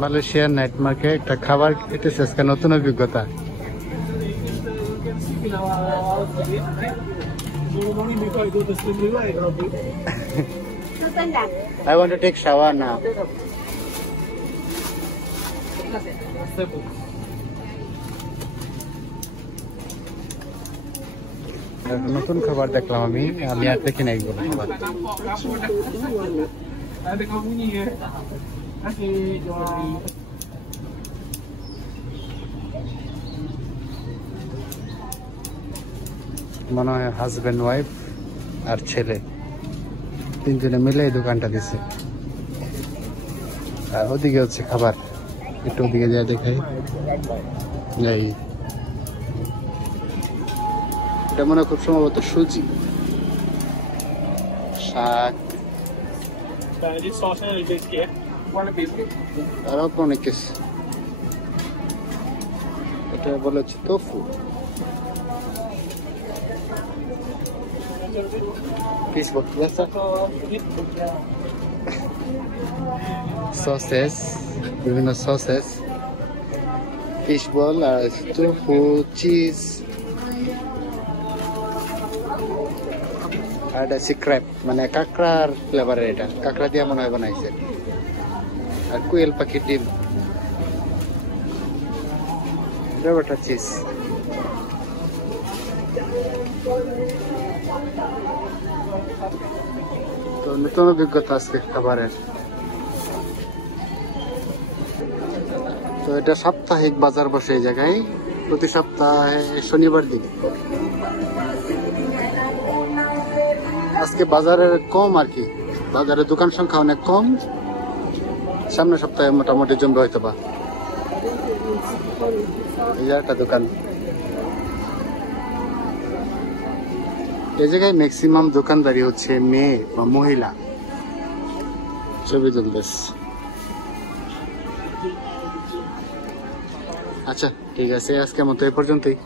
মালয়েশিয়ার night market একটা খাবার খেতেছে আজকে নতুন অভিজ্ঞতা। I want to take shower now. নতুন খাবার দেখলাম আমি আর দেখি না এগুলো খাবার। মনে হয় হাজবেন্ড ওয়াইফ আর ছেলে তিনজনে মিলে এই দোকানটা দিছে। আর ওদিকে হচ্ছে খাবার, একটু ওদিকে যা দেখাই। এই এটা মনে খুব সম্ভবত সুজি, শাক আরো অনেক কিছু। এটা বলে হচ্ছে তোফু। সসেস, বিভিন্ন সসেস, ফিশ বল আর তোফু, চিজ আর এটা ক্র্যাব মানে কাঁকড়ার ফ্লেভারের। এটা কাঁকড়া দিয়ে মনে হয় বানাইছে। আর কোয়েল পাখির ডিম, এটা চিজ। তো নতুন অভিজ্ঞতা আজকে খাবারের। তো এটা সাপ্তাহিক বাজার বসে এই জায়গায় প্রতি সপ্তাহে শনিবার দিন। আজকে বাজারের কম আর কি, বাজারের দোকান সংখ্যা অনেক কম। সামনের সপ্তাহে মোটামুটি জমবে হয়তো বা। এই একটা দোকান, এই জায়গায় ম্যাক্সিমাম দোকানদারি হচ্ছে মেয়ে বা মহিলা। ছবি তুলতেছে। আচ্ছা ঠিক আছে, আজকের মতো এই পর্যন্তই।